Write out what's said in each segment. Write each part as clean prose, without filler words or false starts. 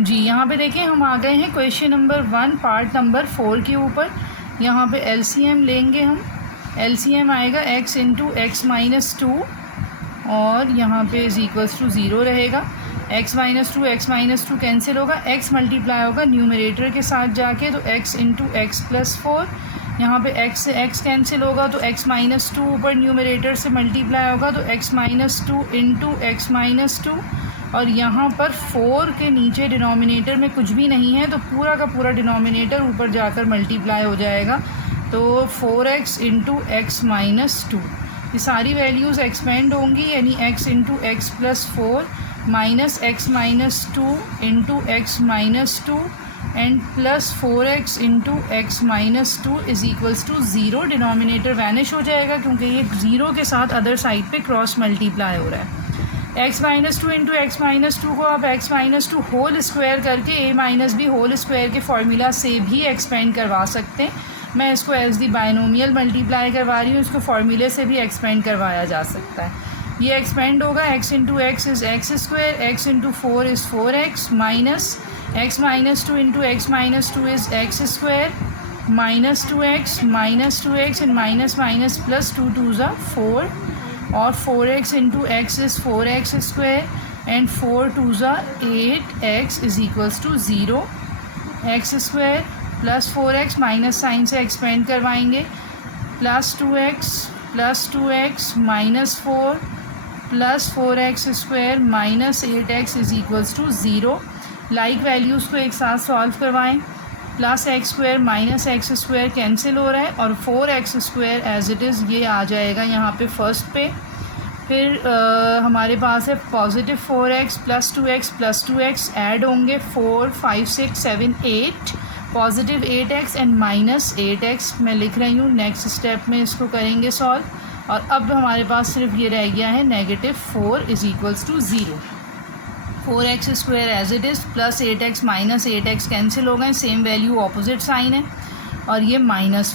जी यहाँ पे देखिए हम आ गए हैं क्वेश्चन नंबर 1 पार्ट नंबर 4 के ऊपर। यहाँ पे एलसीएम लेंगे हम। एलसीएम आएगा x इंटू एक्स माइनस 2 और यहाँ पे इज इक्वल्स टू 0 रहेगा। x माइनस 2 कैंसिल होगा, x मल्टीप्लाई होगा न्यूमरेटर के साथ जाके, तो x इंटू एक्स प्लस 4। यहाँ पे x से x कैंसिल होगा तो x माइनस 2 ऊपर न्यूमरेटर से मल्टीप्लाई होगा तो x minus 2 into x minus 2। और यहाँ पर 4 के नीचे डिनोमिनेटर में कुछ भी नहीं है तो पूरा का पूरा डिनोमिनेटर ऊपर जाकर मल्टीप्लाई हो जाएगा, तो 4x इंटू एक्स माइनस 2। ये सारी वैल्यूज़ एक्सपेंड होंगी, यानी x into x plus 4 minus x minus 2 into x minus 2 and plus 4x into x minus 2 is equals to 0। Denominator vanish हो जाएगा क्योंकि ये 0 के साथ अदर साइड पे क्रॉस मल्टीप्लाई हो रहा है। x minus 2 into x minus 2 को आप x माइनस 2 होल स्क्वायर करके a minus b whole square के फॉर्मूला से भी एक्सपेंड करवा सकते हैं। मैं इसको एज दी बाइनोमियल मल्टीप्लाई करवा रही हूँ, इसको फॉर्मूले से भी एक्सपेंड करवाया जा सकता है। ये एक्सपेंड होगा, x into x is x square, x into 4 is 4x minus x minus 2 into x minus 2 is x square minus 2x and minus minus plus 2 2 ज़ा 4 और 4x into x is 4x square and 4 2 ज़ा 8x is equals to 0। X square plus 4x minus sign से expand करवाएंगे, plus 2x minus 4 plus 4x square minus 8x is equals to 0। Like values को एक साथ solve करवाएं, plus x square minus x square cancel हो रहा है और 4x square as it is ये आ जाएगा यहाँ पे फर्स्ट पे। फिर हमारे पास है positive 4x plus 2x add होंगे 4 5 6 7 8 positive 8x and minus 8x मैं लिख रही हूँ। नेक्स्ट स्टेप में इसको करेंगे सॉल्व और अब हमारे पास सिर्फ ये रह गया है negative 4 is equals to 0। 4x square as it is plus 8x minus 8x cancel हो गए, सेम वैल्यू ऑपोजिट साइन है और ये माइनस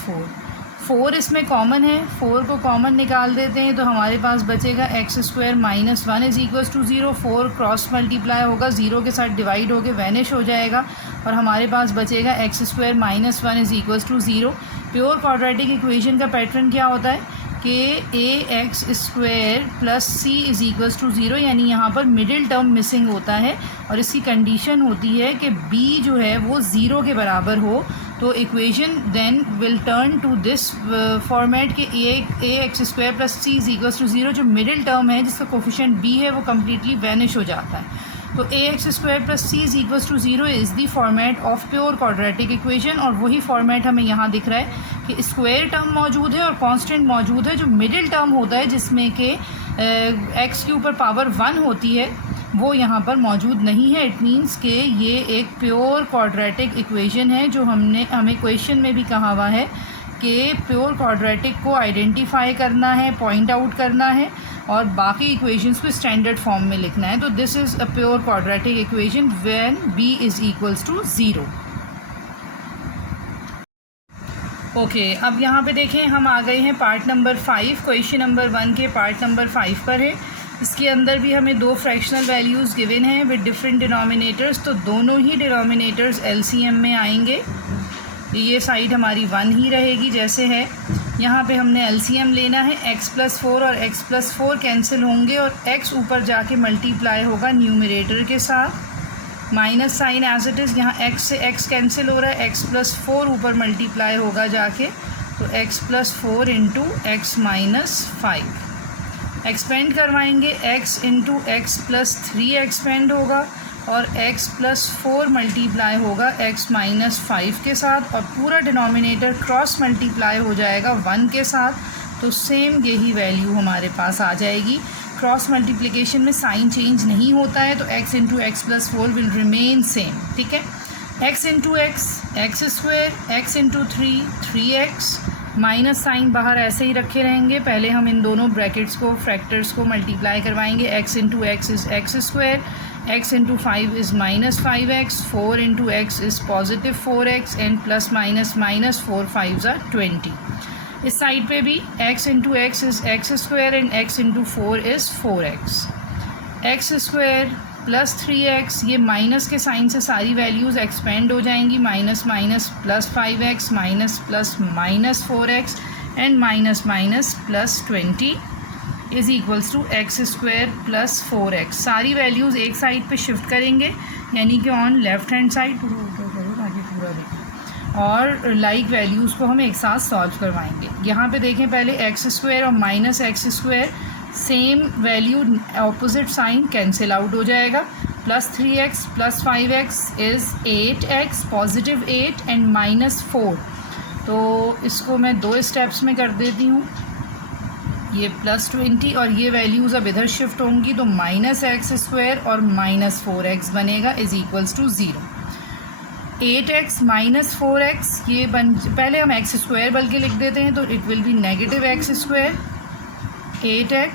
4 इसमें कॉमन है, 4 को कॉमन निकाल देते हैं तो हमारे पास बचेगा x square minus 1 is equals to 0। 4 cross multiply होगा, 0 के साथ डिवाइड होकर वैनिश हो जाएगा और हमारे पास बचेगा x square minus 1 is equals to 0। Pure quadratic equation का पैटर्न क्या होता है कि ax square plus c is equals to 0, यानी यहाँ पर मिडिल टर्म मिसिंग होता है और इसकी कंडीशन होती है कि b जो है वो 0 के बराबर हो, तो equation then will turn to this format कि ax square plus c is equals to 0। जो मिडिल टर्म है जिसका कोफिशिएंट b है वो कम्प्लीटली वैनिश हो जाता है, तो ax square plus c is equals to 0 is the format of pure quadratic equation. और वही फॉर्मेट हमें यहाँ दिख रहा है कि स्क्वायर टर्म मौजूद है और कांस्टेंट मौजूद है। जो मिडिल टर्म होता है जिसमें कि x के ऊपर पावर 1 होती है वो यहाँ पर मौजूद नहीं है। इट मीन्स कि ये एक प्योर क्वाड्रेटिक इक्वेशन है। जो हमें क्वेश्चन में भी कहा हुआ है कि प्योर क्वाड्रेटिक को आइडेंटिफाई करना है, पॉइंट आउट करना है और बाकी इक्वेशंस को स्टैंडर्ड फॉर्म में लिखना है। तो this is a pure quadratic equation when b is equals to 0। Okay, अब यहाँ पे देखें हम आ गए हैं पार्ट नंबर 5। क्वेश्चन नंबर 1 के पार्ट नंबर 5 पर है। इसके अंदर भी हमें दो फ्रैक्शनल वैल्यूज़ गिवन हैं विद डिफरेंट डिनोमिनेटर्स, तो दोनों ही डिनोमिनेटर्स एलसीएम में आएंगे। ये साइड हमारी 1 ही रहेगी जैसे है। यहाँ पे हमने एलसीएम लेना है, x प्लस 4 और x प्लस 4 कैंसिल होंगे और x ऊपर जाके मल्टीप्लाई होगा न्यूमरेटर के साथ, minus sign as it is. यहाँ x से x कैंसिल हो रहा है, x प्लस 4 ऊपर मल्टीप्लाई होगा जाके, तो x plus 4 into x minus 5 expand करवाएंगे, x into x plus 3 expand होगा और x प्लस 4 मल्टीप्लाई होगा x माइनस 5 के साथ और पूरा डिनोमिनेटर क्रॉस मल्टीप्लाई हो जाएगा 1 के साथ, तो सेम यही वैल्यू हमारे पास आ जाएगी। क्रॉस मल्टीप्लिकेशन में साइन चेंज नहीं होता है तो x into x plus 4 will remain same, ठीक है। x into x square, x into 3x minus sign बाहर ऐसे ही रखे रहेंगे। पहले हम इन दोनों ब्रैकेट्स को फैक्टर्स को मल्टीप्लाई करवाएंगे। x into x is x square, x into 5 is minus 5x, 4 into x is positive 4x and plus minus minus 4 5 ज़ा 20। इस साइड पे भी x into x is x square and x into 4 is 4x। X square plus 3x, ये minus के sign से सारी values expand हो जाएंगी, minus minus plus 5x minus plus minus 4x and minus minus plus 20 is equals to x square plus 4x। सारी values एक side पे shift करेंगे, यानी कि ऑन लेफ़्ट हैंड साइड ताकि पूरा देखें, और लाइक वैल्यूज़ को हम एक साथ सॉल्व करवाएंगे। यहाँ पे देखें पहले एक्स स्क्वायर और minus x square same value opposite sign cancel out हो जाएगा। Plus 3x plus 5x is 8x positive 8 and minus 4। तो इसको मैं 2 स्टेप्स में कर देती हूँ, ये प्लस 20 और ये वैल्यूज़ अब इधर शिफ्ट होंगी, तो माइनस एक्स स्क्वायर और माइनस 4x बनेगा is equals to 0। 8x minus 4x ये पहले हम एक्स स्क्वायर बल्कि लिख देते हैं, तो it will be negative x square. 8x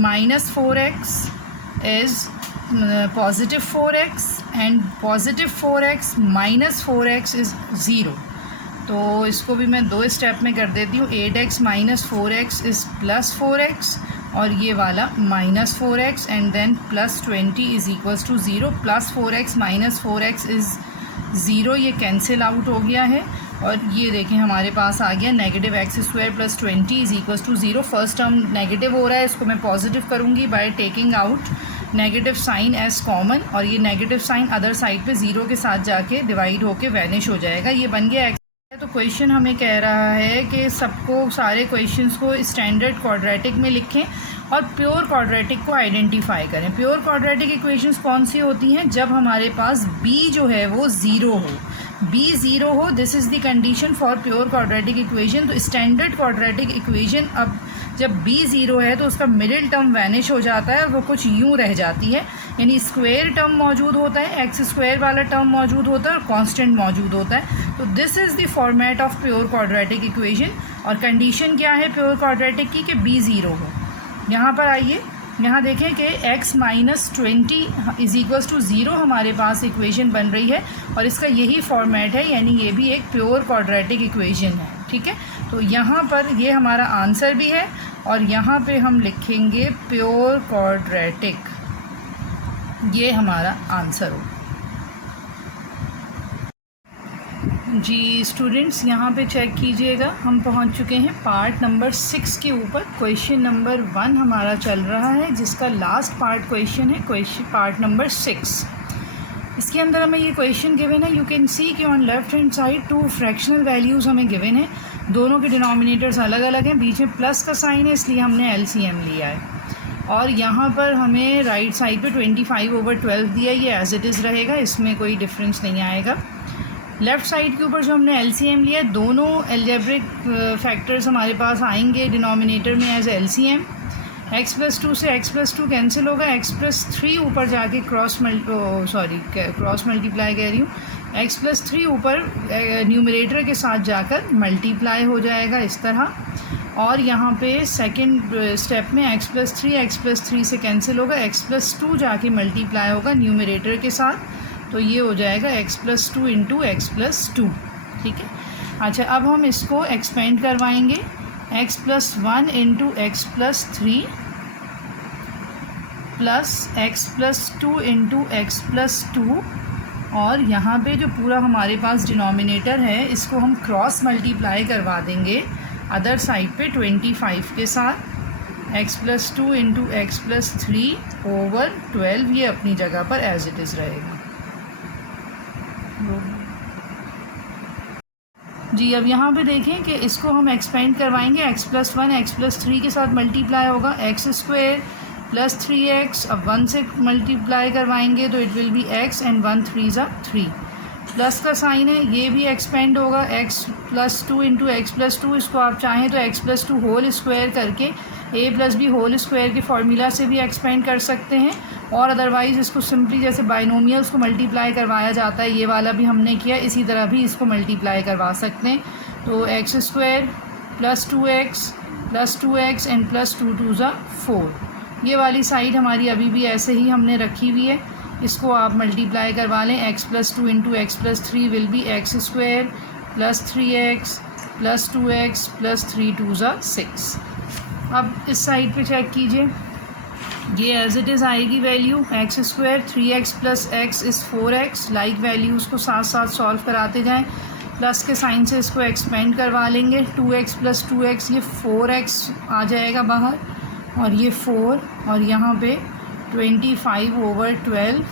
minus 4x is positive 4x and positive 4x minus 4x is 0। तो इसको भी मैं 2 स्टेप में कर देती हूँ। 8x minus 4x is plus 4x और ये वाला minus 4x and then plus 20 is equals to 0। Plus 4x minus 4x is 0, ये कैंसिल आउट हो गया है और ये देखें हमारे पास आ गया negative x square plus 20 is equals to 0। First term negative हो रहा है, इसको मैं पॉजिटिव करूँगी by taking out negative sign as common, और ये नेगेटिव साइन अदर साइड पे 0 के साथ जाके डिवाइड होके वैनिश हो जाएगा। ये बन गया। तो क्वेश्चन हमें कह रहा है कि सबको सारे क्वेश्चंस को स्टैंडर्ड क्वाड्रेटिक में लिखें और प्योर क्वाड्रेटिक को आइडेंटिफाई करें। प्योर क्वाड्रेटिक इक्वेशंस कौन सी होती हैं? जब हमारे पास b जो है वो ज़ीरो हो, b ज़ीरो हो, this is the condition for pure quadratic equation. तो स्टैंडर्ड क्वाड्रेटिक इक्वेशन अब जब b ज़ीरो है तो उसका मिडिल टर्म वैनिश हो जाता है, वो कुछ यूँ रह जाती है, यानी स्क्वायर टर्म मौजूद होता है, एक्स स्क्वायर वाला टर्म मौजूद होता है और कांस्टेंट मौजूद होता है। तो this is the format of pure quadratic equation. और कंडीशन क्या है प्योर क्वाड्रेटिक की कि b ज़ीरो हो। यहाँ पर आइए, यहाँ देखें कि x minus 20 is equals to 0 हमारे पास इक्वेशन बन रही है और इसका यही फॉर्मेट है, यानी ये भी एक प्योर क्वाड्रेटिक इक्वेशन है। ठीक है, तो यहाँ पर ये हमारा आंसर भी है और यहाँ पे हम लिखेंगे प्योर क्वाड्रेटिक, ये हमारा आंसर हो जी। स्टूडेंट्स यहाँ पे चेक कीजिएगा, हम पहुँच चुके हैं पार्ट नंबर 6 के ऊपर। क्वेश्चन नंबर 1 हमारा चल रहा है, जिसका लास्ट पार्ट क्वेश्चन है क्वेश्चन पार्ट नंबर 6। इसके अंदर हमें ये क्वेश्चन गिवन है, यू कैन सी कि on left hand side 2 fractional values हमें गिवन है, दोनों के डिनोमिनेटर्स अलग अलग हैं, बीच में प्लस का साइन है इसलिए हमने LCM लिया है। और यहाँ पर हमें राइट साइड पे 25/12 दिया, ये एज इट इज़ रहेगा, इसमें कोई डिफरेंस नहीं आएगा। लेफ़्ट साइड के ऊपर जो हमने LCM लिया है, दोनों एल्जेब्रिक फैक्टर्स हमारे पास आएंगे डिनोमिनेटर में एज LCM। x+2 से x+2 कैंसिल होगा, x+3 ऊपर जाके क्रॉस मल्टीप्लाई कह रही हूँ, x+3 ऊपर न्यूमरेटर के साथ जाकर मल्टीप्लाई हो जाएगा इस तरह। और यहाँ पे सेकंड स्टेप में x+3 से कैंसिल होगा, x+2 जाके मल्टीप्लाई होगा न्यूमरेटर के साथ, तो ये हो जाएगा x+2 इंटू x+2। ठीक है, अच्छा अब हम इसको एक्सपेंड करवाएंगे, x+1 into x+3 plus x+2 into x+2, और यहाँ पे जो पूरा हमारे पास डिनोमिनेटर है इसको हम क्रॉस मल्टीप्लाई करवा देंगे अदर साइड पे 25 के साथ, x+2 इंटू x+3 ओवर 12, ये अपनी जगह पर एज इट इज़ रहेगा जी। अब यहाँ पे देखें कि इसको हम एक्सपेंड करवाएंगे, x+1 x+3 के साथ मल्टीप्लाई होगा, x² प्लस 3x, अब 1 से मल्टीप्लाई करवाएंगे तो it will be x and 1 3 ज़ा 3, प्लस का साइन है, ये भी एक्सपेंड होगा, x+2 इंटू x+2, इसको आप चाहें तो x+2 होल स्क्वायर करके a+b होल स्क्वायर के फार्मूला से भी एक्सपेंड कर सकते हैं, और अदरवाइज़ इसको सिंपली जैसे बाइनोमियल्स को मल्टीप्लाई करवाया जाता है, ये वाला भी हमने किया, इसी तरह भी इसको मल्टीप्लाई करवा सकते हैं। तो x² plus 2x plus 2x and plus 2 2 ज़ा 4, ये वाली साइड हमारी अभी भी ऐसे ही हमने रखी हुई है, इसको आप मल्टीप्लाई करवा लें, x+2 into x+3 will be x² plus 3x plus 2x plus 3 2 ज़ा 6। अब इस साइड पे चेक कीजिए, ये एज इट इज़ आएगी value x square 3x plus x is 4x। Like values को साथ साथ सॉल्व कराते जाएं। प्लस के साइन से इसको एक्सपेंड करवा लेंगे। 2x प्लस 2x ये 4x आ जाएगा बाहर, और ये 4, और यहाँ पे 25/12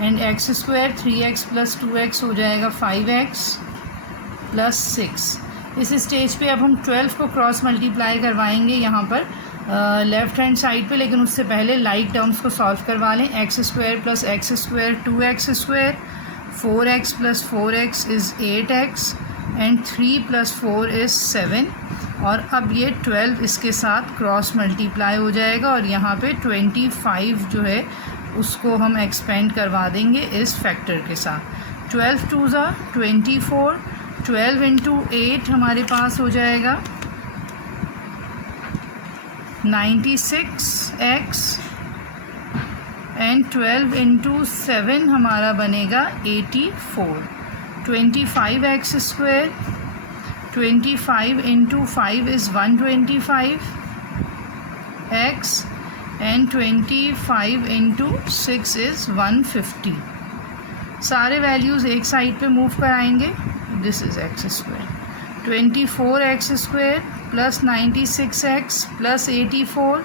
and x square 3x plus 2x हो जाएगा 5x प्लस 6। इस स्टेज पे अब हम 12 को क्रॉस मल्टीप्लाई करवाएंगे यहाँ पर लेफ़्ट हैंड साइड पे, लेकिन उससे पहले लाइक टर्म्स को सॉल्व करवा लें। X square plus x square 2x square, 4x plus 4x is 8x and 3 plus 4 is 7। और अब ये 12 इसके साथ क्रॉस मल्टीप्लाई हो जाएगा, और यहाँ पे 25 जो है उसको हम एक्सपेंड करवा देंगे इस फैक्टर के साथ। 12 2 ज़ा 24, 12 इंटू 8 हमारे पास हो जाएगा 96x एंड 12 इंटू 7 हमारा बनेगा 84। 25x square, 25 into 5 is 125x and 25 into 6 is 150। सारे वैल्यूज़ एक साइड पे मूव कराएंगे। This is x square, 24x square plus 96x plus 84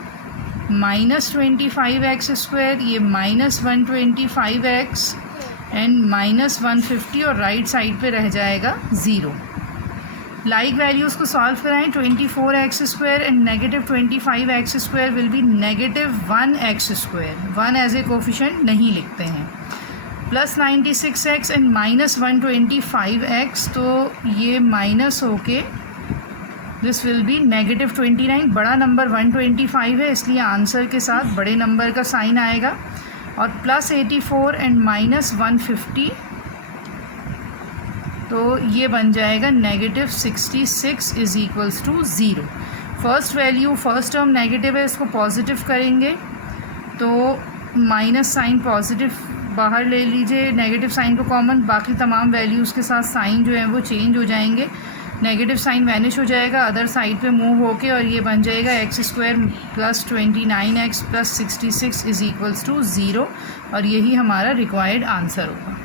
minus 25x square, ये माइनस 125x एंड माइनस 150, और राइट साइड पे रह जाएगा 0। लाइक वैल्यूज़ को सॉल्व कराएं। 24x square and negative 25x square will be negative 1x square. 1 as a coefficient नहीं लिखते हैं। Plus 96x and minus 125x, तो ये माइनस होके दिस विल बी नेगेटिव 29। बड़ा नंबर 125 है, इसलिए आंसर के साथ बड़े नंबर का साइन आएगा। और प्लस 84 एंड माइनस 150, तो ये बन जाएगा negative 66 is equals to 0। First value, first term negative है, इसको पॉजिटिव करेंगे तो माइनस साइन पॉजिटिव बाहर ले लीजिए, नेगेटिव साइन को कॉमन, बाकी तमाम वैल्यूज़ के साथ साइन जो है वो चेंज हो जाएंगे। नेगेटिव साइन वैनिश हो जाएगा अदर साइड पे मूव होके, और ये बन जाएगा x square plus 29x plus 66 is equals to 0, और यही हमारा रिक्वायर्ड आंसर होगा।